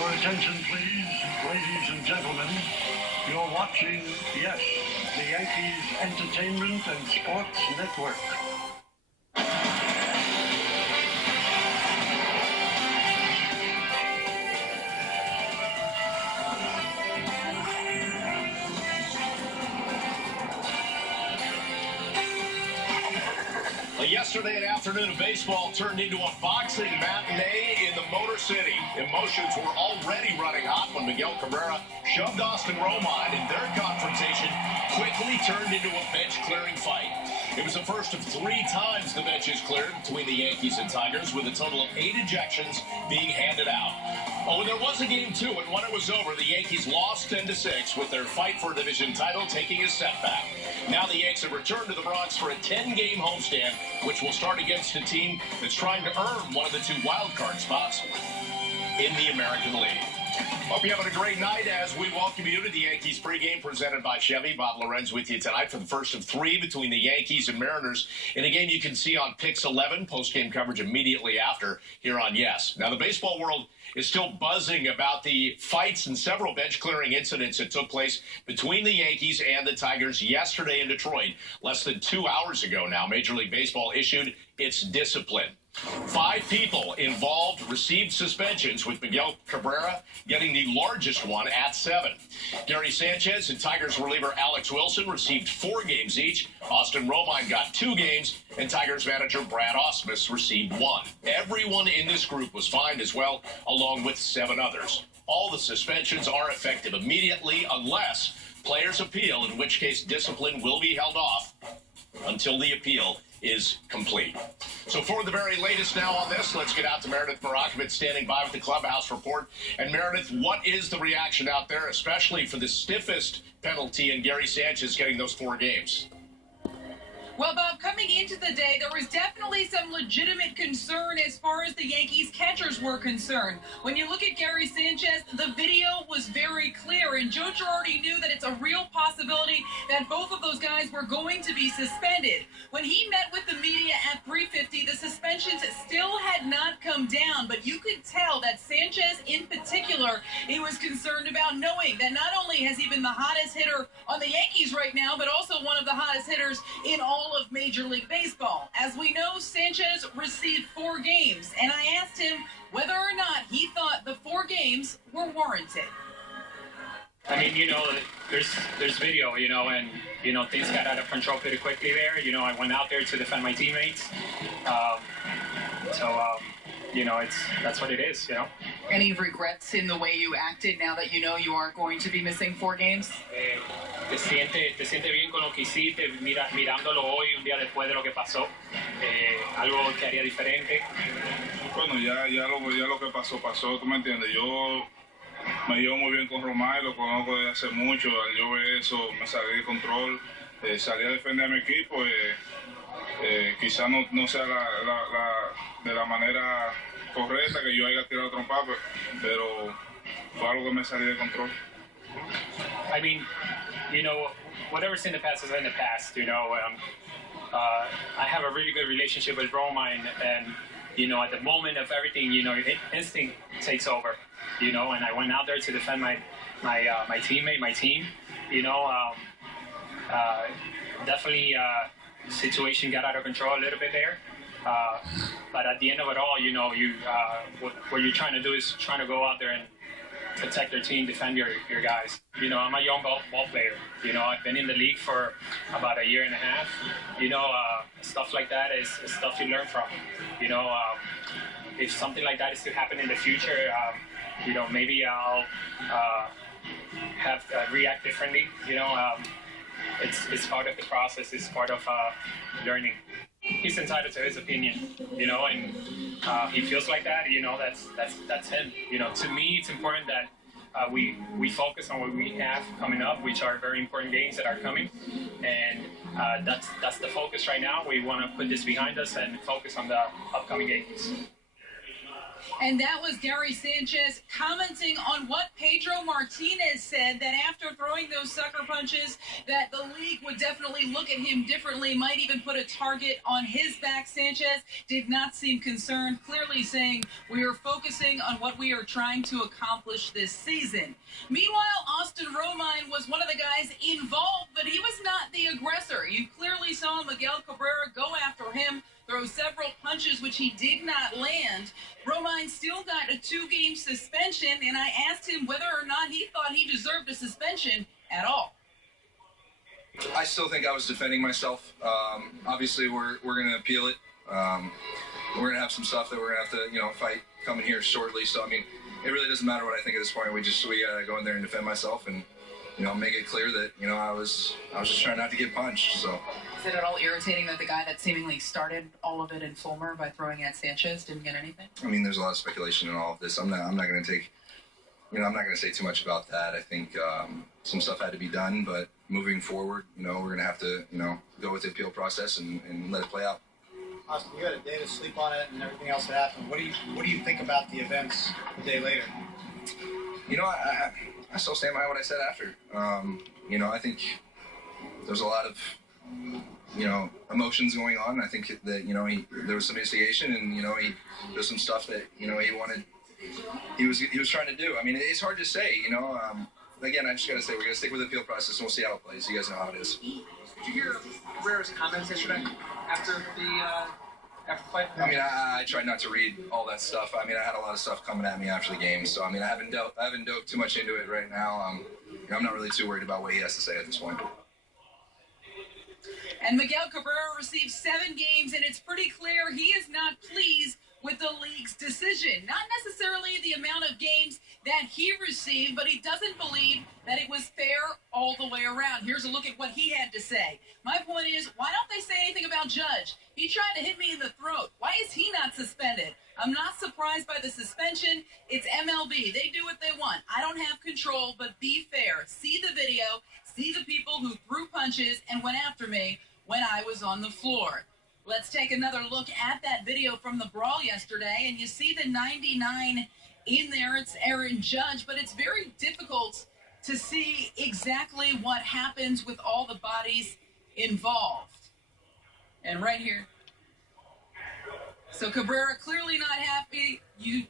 Your attention, please, ladies and gentlemen. You're watching, yes, the Yankees Entertainment and Sports Network. Yesterday, an afternoon of baseball turned into a boxing matinee in the Motor City. Emotions were already running hot when Miguel Cabrera shoved Austin Romine, and their confrontation quickly turned into a bench-clearing fight. It was the first of 3 times the benches cleared between the Yankees and Tigers, with a total of 8 ejections being handed out. Oh, there was a game 2, and when it was over, the Yankees lost 10-6 with their fight for a division title taking a setback. Now the Yanks have returned to the Bronx for a 10-game homestand, which will start against a team that's trying to earn one of the 2 wildcard spots in the American League. Hope you're having a great night as we welcome you to the Yankees pregame presented by Chevy. Bob Lorenz with you tonight for the first of 3 between the Yankees and Mariners in a game you can see on Pix 11, postgame coverage immediately after here on Yes. Now, the baseball world is still buzzing about the fights and several bench-clearing incidents that took place between the Yankees and the Tigers yesterday in Detroit. Less than 2 hours ago now, Major League Baseball issued its discipline. 5 people involved received suspensions, with Miguel Cabrera getting the largest one at 7. Gary Sanchez and Tigers reliever Alex Wilson received 4 games each. Austin Romine got 2 games, and Tigers manager Brad Ausmus received 1. Everyone in this group was fined as well, along with 7 others. All the suspensions are effective immediately unless players appeal, in which case discipline will be held off until the appeal is complete. So for the very latest now on this, let's get out to Meredith Marakovitz standing by with the Clubhouse Report. And Meredith, what is the reaction out there, especially for the stiffest penalty in Gary Sanchez getting those 4 games? Well, Bob, coming into the day, there was definitely some legitimate concern as far as the Yankees catchers were concerned. When you look at Gary Sanchez, the video was very clear, and Joe Girardi knew that it's a real possibility that both of those guys were going to be suspended. When he met with the media at 3:50, the suspensions still had not come down, but you could tell that Sanchez in particular, he was concerned about, knowing that not only has he been the hottest hitter on the Yankees right now, but also one of the hottest hitters in all of Major League Baseball. As we know, Sanchez received 4 games, and I asked him whether or not he thought the 4 games were warranted. I mean, there's video, and, things got out of control pretty quickly there. I went out there to defend my teammates. That's what it is, Any regrets in the way you acted now that you know you aren't going to be missing 4 games? Te sientes bien con lo que hiciste, mirándolo hoy, un día después de lo que pasó, algo que haría diferente. Bueno, ya lo que pasó, tú me entiendes. Yo me llevo muy bien con Román, lo conozco desde hace mucho. Al yo ver eso, me salí de control, salí a defender a mi equipo. Quizás no sea de la manera correcta que yo haya tirado trompa, pero fue algo que me salí de control. I mean, whatever's in the past is in the past, I have a really good relationship with Romine, and, at the moment of everything, instinct takes over, and I went out there to defend my teammate, my team, definitely situation got out of control a little bit there. But at the end of it all, what you're trying to do is trying to go out there and protect your team, defend your guys. I'm a young ball player. I've been in the league for about a year and a half. Stuff like that is stuff you learn from. If something like that is to happen in the future, maybe I'll have react differently. It's part of the process. It's part of learning. He's entitled to his opinion, and he feels like that. That's him. To me, it's important that we focus on what we have coming up, which are very important games that are coming, and that's the focus right now. We want to put this behind us and focus on the upcoming games. And that was Gary Sanchez commenting on what Pedro Martinez said, that after throwing those sucker punches, that the league would definitely look at him differently, might even put a target on his back. Sanchez did not seem concerned, clearly saying we are focusing on what we are trying to accomplish this season. Meanwhile, Austin Romine was one of the guys involved, but he was not the aggressor. You clearly saw Miguel Cabrera go after him, throw several punches, which he did not land. Romine still got a 2-game suspension, and I asked him whether or not he thought he deserved a suspension at all. I still think I was defending myself. Obviously, we're going to appeal it. We're going to have some stuff that we're going to have to, fight coming here shortly. So, I mean, it really doesn't matter what I think at this point. We got to go in there and defend myself and, make it clear that, I was just trying not to get punched. So. Is it at all irritating that the guy that seemingly started all of it in Fulmer by throwing at Sanchez didn't get anything? I mean, there's a lot of speculation in all of this. I'm not going to take, I'm not going to say too much about that. I think some stuff had to be done, but moving forward, we're going to have to, go with the appeal process and let it play out. Austin, you had a day to sleep on it and everything else that happened. What do you think about the events a day later? I still stand by what I said after. I think there's a lot of, emotions going on. I think that, there was some instigation and, there's some stuff that, he was trying to do. I mean, it's hard to say, again, I just got to say, we're going to stick with the appeal process and we'll see how it plays. You guys know how it is. Did you hear Cabrera's comments yesterday after the fight? I mean, I tried not to read all that stuff. I mean, I had a lot of stuff coming at me after the game. So, I mean, I haven't dove too much into it right now. I'm not really too worried about what he has to say at this point. And Miguel Cabrera received 7 games, and it's pretty clear he is not pleased with the league's decision. Not necessarily the amount of games that he received, but he doesn't believe that it was fair all the way around. Here's a look at what he had to say. My point is, why don't they say anything about Judge? He tried to hit me in the throat. Why is he not suspended? I'm not surprised by the suspension. It's MLB. They do what they want. I don't have control, but be fair. See the video. See the people who threw punches and went after me when I was on the floor. Let's take another look at that video from the brawl yesterday, and you see the 99 in there. It's Aaron Judge, but it's very difficult to see exactly what happens with all the bodies involved. And right here. So Cabrera clearly not happy.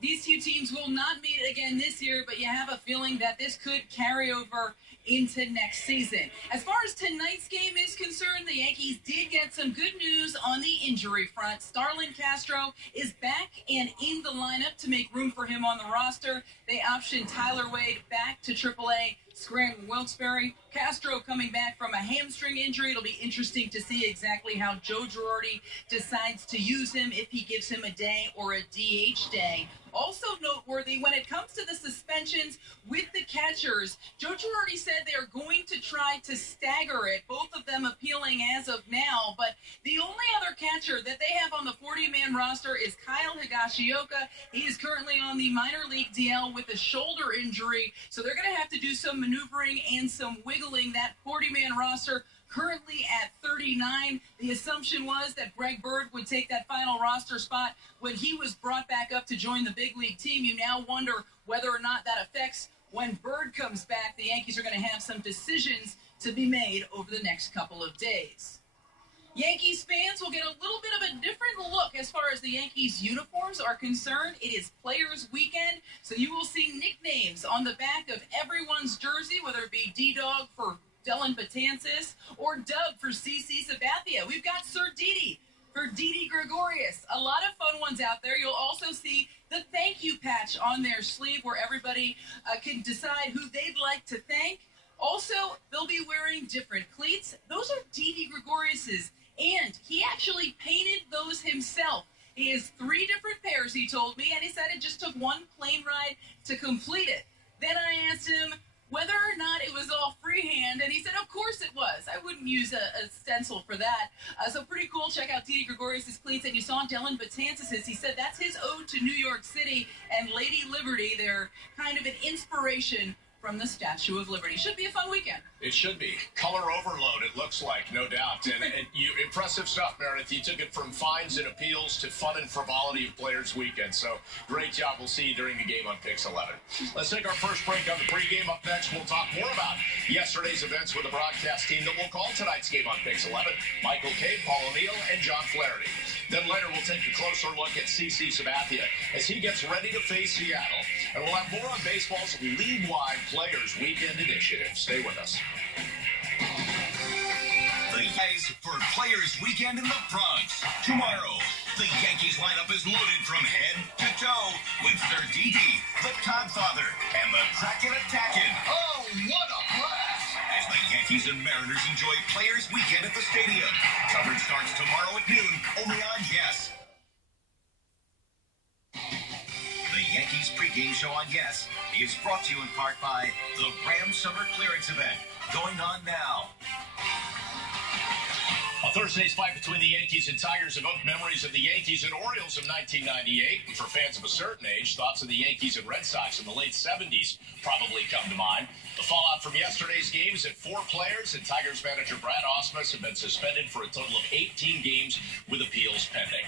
These two teams will not meet again this year, but you have a feeling that this could carry over into next season. As far as tonight's game is concerned, the Yankees did get some good news on the injury front. Starlin Castro is back and in the lineup to make room for him on the roster. They optioned Tyler Wade back to AAA. Scranton Wilkes-Barre. Castro coming back from a hamstring injury. It'll be interesting to see exactly how Joe Girardi decides to use him, if he gives him a day or a DH day. Also noteworthy, when it comes to the suspensions with the catchers, Joe Girardi said they are going to try to stagger it, both of them appealing as of now. But the only other catcher that they have on the 40-man roster is Kyle Higashioka. He is currently on the minor league DL with a shoulder injury, so they're going to have to do some maneuvering and some wiggling. That 40-man roster currently at 39. The assumption was that Greg Bird would take that final roster spot when he was brought back up to join the big league team. You now wonder whether or not that affects when Bird comes back. The Yankees are going to have some decisions to be made over the next couple of days. Yankees fans will get a little bit of a different look as far as the Yankees uniforms are concerned. It is Players Weekend, so you will see nicknames on the back of everyone's jersey, whether it be D-Dog for Dylan Betances or Dub for CC Sabathia. We've got Sir Didi for Didi Gregorius. A lot of fun ones out there. You'll also see the thank you patch on their sleeve where everybody can decide who they'd like to thank. Also, they'll be wearing different cleats. Those are Didi Gregorius's, and he actually painted those himself. He has 3 different pairs, he told me, and he said it just took one plane ride to complete it. Then I asked him whether or not it was all freehand, and he said, of course it was. I wouldn't use a stencil for that. So pretty cool. Check out Didi Gregorius' cleats, and you saw Dylan Betances'. He said that's his ode to New York City and Lady Liberty. They're kind of an inspiration from the Statue of Liberty. Should be a fun weekend. It should be. Color overload, it looks like, no doubt. And impressive stuff, Meredith. You took it from fines and appeals to fun and frivolity of Players Weekend. So great job. We'll see you during the game on Pix 11. Let's take our first break on the pregame. Up next, we'll talk more about yesterday's events with the broadcast team that will call tonight's game on Pix 11. Michael Kay, Paul O'Neill, and John Flaherty. Then later, we'll take a closer look at CC Sabathia as he gets ready to face Seattle. And we'll have more on baseball's league-wide Players Weekend initiative. Stay with us. The guys for Players Weekend in the Bronx. Tomorrow, the Yankees lineup is loaded from head to toe with Sir Didi, the Godfather, and the Kraken attacking. Oh, what a blast! As the Yankees and Mariners enjoy Players Weekend at the stadium. Coverage starts tomorrow at noon, only on Yes. The Yankees pregame show on Yes is brought to you in part by the Ram Summer Clearance Event, going on now. A Thursday's fight between the Yankees and Tigers evoked memories of the Yankees and Orioles of 1998. And for fans of a certain age, thoughts of the Yankees and Red Sox in the late 70s probably come to mind. The fallout from yesterday's games at 4 players and Tigers manager Brad Ausmus have been suspended for a total of 18 games with appeals pending.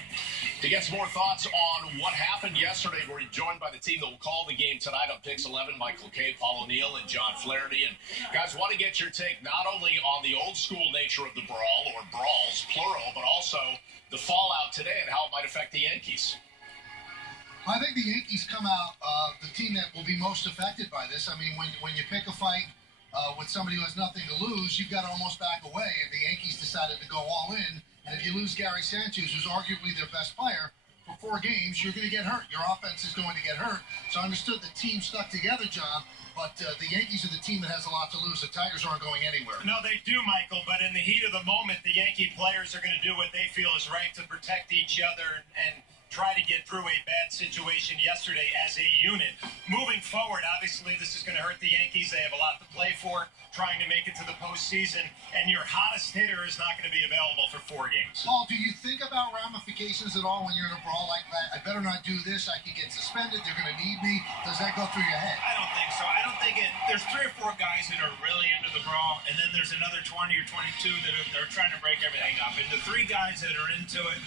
To get some more thoughts on what happened yesterday, we're joined by the team that will call the game tonight on Pix 11, Michael Kay, Paul O'Neill, and John Flaherty. And guys, want to get your take not only on the old school nature of the brawl, or brawls, plural, but also the fallout today and how it might affect the Yankees. I think the Yankees come out the team that will be most affected by this. I mean, when you pick a fight with somebody who has nothing to lose, you've got to almost back away. And the Yankees decided to go all in. And if you lose Gary Sanchez, who's arguably their best player, for 4 games, you're going to get hurt. Your offense is going to get hurt. So I understood the team stuck together, John. But the Yankees are the team that has a lot to lose. The Tigers aren't going anywhere. No, they do, Michael. But in the heat of the moment, the Yankee players are going to do what they feel is right to protect each other and try to get through a bad situation yesterday as a unit. Moving forward, obviously, this is going to hurt the Yankees. They have a lot to play for, trying to make it to the postseason, and your hottest hitter is not going to be available for 4 games. Paul, do you think about ramifications at all when you're in a brawl like that? I better not do this. I could get suspended. They're going to need me. Does that go through your head? I don't think so. I don't think it. There's 3 or 4 guys that are really into the brawl, and then there's another 20 or 22 that are trying to break everything up. And the 3 guys that are into it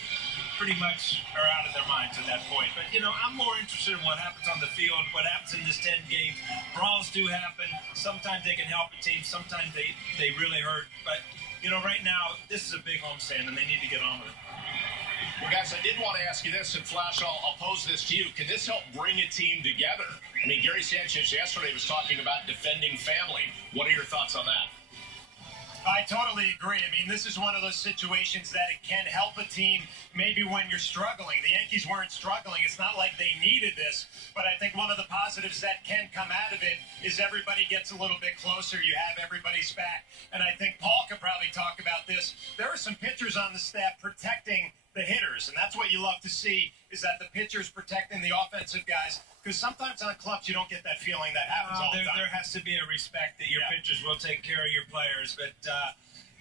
pretty much are out of their minds at that point. But, you know, I'm more interested in what happens on the field, what happens in this 10 games. Brawls do happen. Sometimes they can help a team. Sometimes they really hurt. But, you know, right now, this is a big homestand, and they need to get on with it. Well, guys, I did want to ask you this, and Flash, I'll pose this to you. Can this help bring a team together? I mean, Gary Sanchez yesterday was talking about defending family. What are your thoughts on that? I totally agree. I mean, this is one of those situations that it can help a team maybe when you're struggling. The Yankees weren't struggling. It's not like they needed this. But I think one of the positives that can come out of it is everybody gets a little bit closer. You have everybody's back. And I think Paul could probably talk about this. There are some pitchers on the staff protecting the hitters, and that's what you love to see, is that the pitchers protecting the offensive guys, because sometimes on clubs you don't get that feeling that happens all the time. There has to be a respect that your pitchers will take care of your players, but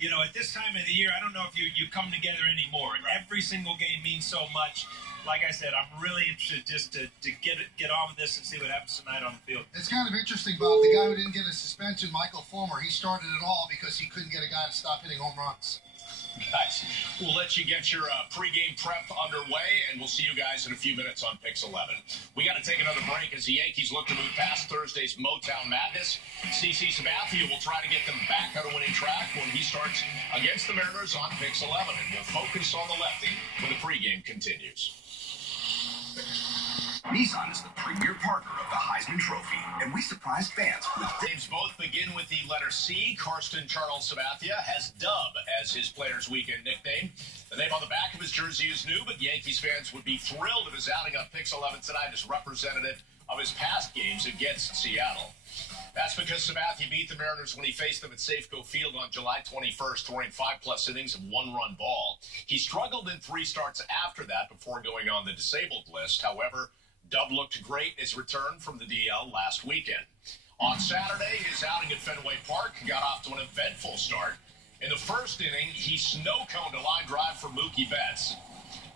you know, at this time of the year, I don't know if you come together anymore. Right. Every single game means so much. Like I said, I'm really interested just to get on with this and see what happens tonight on the field. It's kind of interesting, Bob. The guy who didn't get a suspension, Michael Fulmer, he started it all because he couldn't get a guy to stop hitting home runs. Nice. We'll let you get your pregame prep underway, and we'll see you guys in a few minutes on Pix 11. We got to take another break as the Yankees look to move past Thursday's Motown Madness. CC Sabathia will try to get them back on a winning track when he starts against the Mariners on Pix 11. And we'll focus on the lefty when the pregame continues. Nissan is the premier partner of the Heisman Trophy, and we surprise fans with Games both begin with the letter C. Karsten Charles Sabathia has Dub as his Players Weekend nickname. The name on the back of his jersey is new, but Yankees fans would be thrilled if his outing on Pix 11 tonight is representative of his past games against Seattle. That's because Sabathia beat the Mariners when he faced them at Safeco Field on July 21st, throwing 5+ innings of 1-run ball. He struggled in 3 starts after that before going on the disabled list. However, Dub looked great in his return from the DL last weekend. On Saturday, his outing at Fenway Park got off to an eventful start. In the first inning, he snow-coned a line drive for Mookie Betts.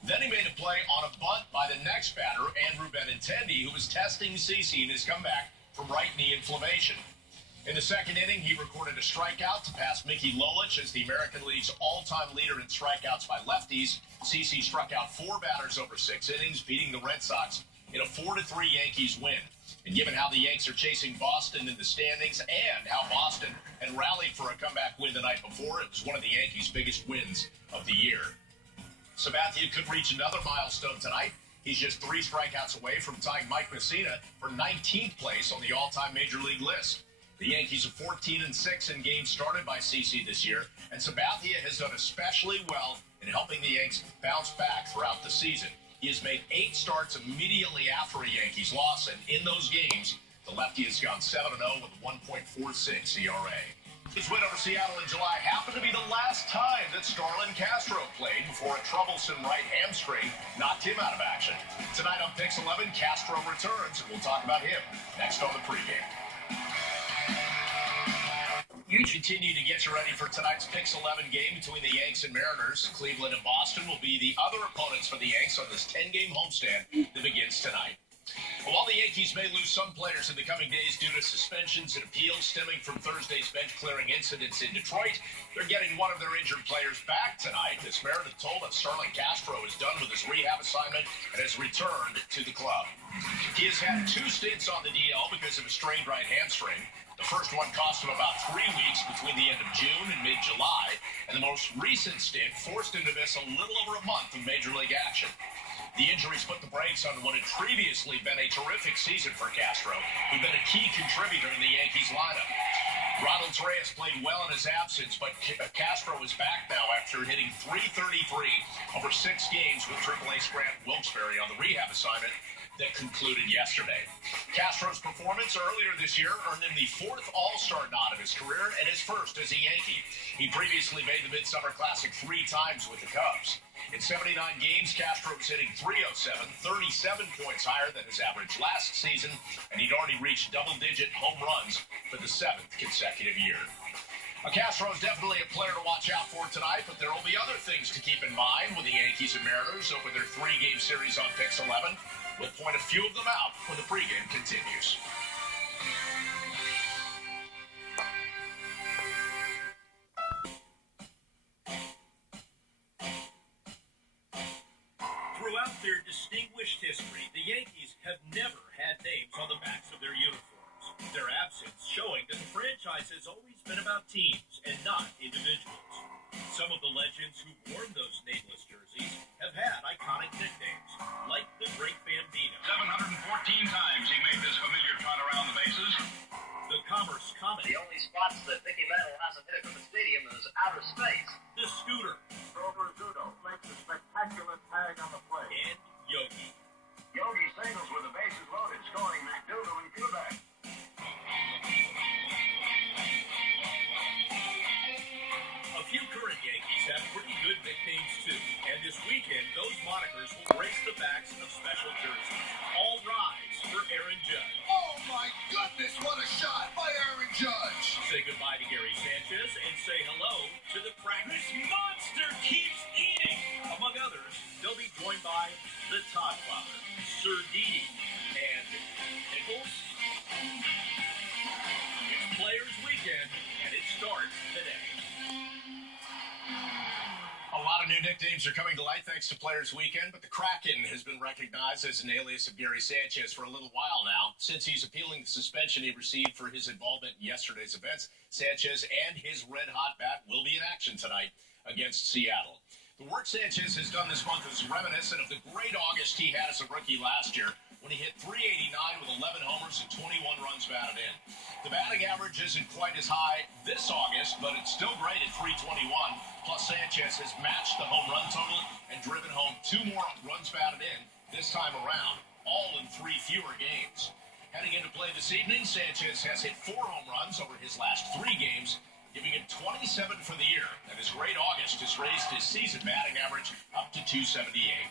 Then he made a play on a bunt by the next batter, Andrew Benintendi, who was testing CC in his comeback from right knee inflammation. In the second inning, he recorded a strikeout to pass Mickey Lolich as the American League's all-time leader in strikeouts by lefties. CeCe struck out 4 batters over 6 innings, beating the Red Sox in a 4-3 Yankees win. And given how the Yanks are chasing Boston in the standings and how Boston had rallied for a comeback win the night before, it was one of the Yankees' biggest wins of the year. Sabathia could reach another milestone tonight. He's just 3 strikeouts away from tying Mike Messina for 19th place on the all-time Major League list. The Yankees are 14-6 in games started by CeCe this year, and Sabathia has done especially well in helping the Yanks bounce back throughout the season. He has made 8 starts immediately after a Yankees loss, and in those games, the lefty has gone 7-0 with a 1.46 ERA. His win over Seattle in July happened to be the last time that Starlin Castro played before a troublesome right hamstring knocked him out of action. Tonight on Pix 11, Castro returns, and we'll talk about him next on the pregame. You continue to get you ready for tonight's Pix 11 game between the Yanks and Mariners. Cleveland and Boston will be the other opponents for the Yanks on this 10-game homestand that begins tonight. While the Yankees may lose some players in the coming days due to suspensions and appeals stemming from Thursday's bench-clearing incidents in Detroit, they're getting one of their injured players back tonight, as Meredith told us Starlin Castro is done with his rehab assignment and has returned to the club. He has had 2 stints on the DL because of a strained right hamstring. The first one cost him about 3 weeks between the end of June and mid-July, and the most recent stint forced him to miss a little over a month of Major League action. The injuries put the brakes on what had previously been a terrific season for Castro, who'd been a key contributor in the Yankees lineup. Ronald Reyes played well in his absence, but Castro is back now after hitting .333 over 6 games with AAA Grant Wilkes-Barre on the rehab assignment that concluded yesterday. Castro's performance earlier this year earned him the 4th All-Star nod of his career and his first as a Yankee. He previously made the Midsummer Classic 3 times with the Cubs. In 79 games, Castro was hitting .307, 37 points higher than his average last season, and he'd already reached double-digit home runs for the 7th consecutive year. Castro is definitely a player to watch out for tonight, but there will be other things to keep in mind with the Yankees and Mariners over their 3-game series on Pix 11. We'll point a few of them out when the pregame continues. Throughout their distinguished history, the Yankees have never had names on the backs of their uniforms. Their absence showing that the franchise has always been about teams and not individuals. Some of the legends who worn those nameless jerseys have had iconic nicknames, like the Great Bambino. 714 times he made this familiar trot around the bases. The Commerce Comet. The only spots that Mickey Mantle hasn't hit from the stadium is outer space. The Scooter. Grover Zudo makes a spectacular tag on the play. And Yogi. Yogi singles with the bases loaded, scoring McDougal and Kubek. A few current Yankees have pretty good nicknames too, and this weekend those monikers will grace the backs of special jerseys. All rise for Aaron Judge. Oh my goodness, what a shot by Aaron Judge! Say goodbye to Gary Sanchez and say hello to the practice. This monster keeps eating! Among others, they'll be joined by the Todd Father, Sir Didi, and Nichols. It's Players Weekend, and it starts today. A lot of new nicknames are coming to light thanks to Players Weekend, but the Kraken has been recognized as an alias of Gary Sanchez for a little while now. Since he's appealing the suspension he received for his involvement in yesterday's events, Sanchez and his red-hot bat will be in action tonight against Seattle. The work Sanchez has done this month is reminiscent of the great August he had as a rookie last year when he hit .389 with 11 homers and 21 runs batted in. The batting average isn't quite as high this August, but it's still great at .321. Plus, Sanchez has matched the home run total and driven home 2 more runs batted in this time around, all in 3 fewer games. Heading into play this evening, Sanchez has hit 4 home runs over his last 3 games, giving him 27 for the year, and his great August has raised his season batting average up to .278.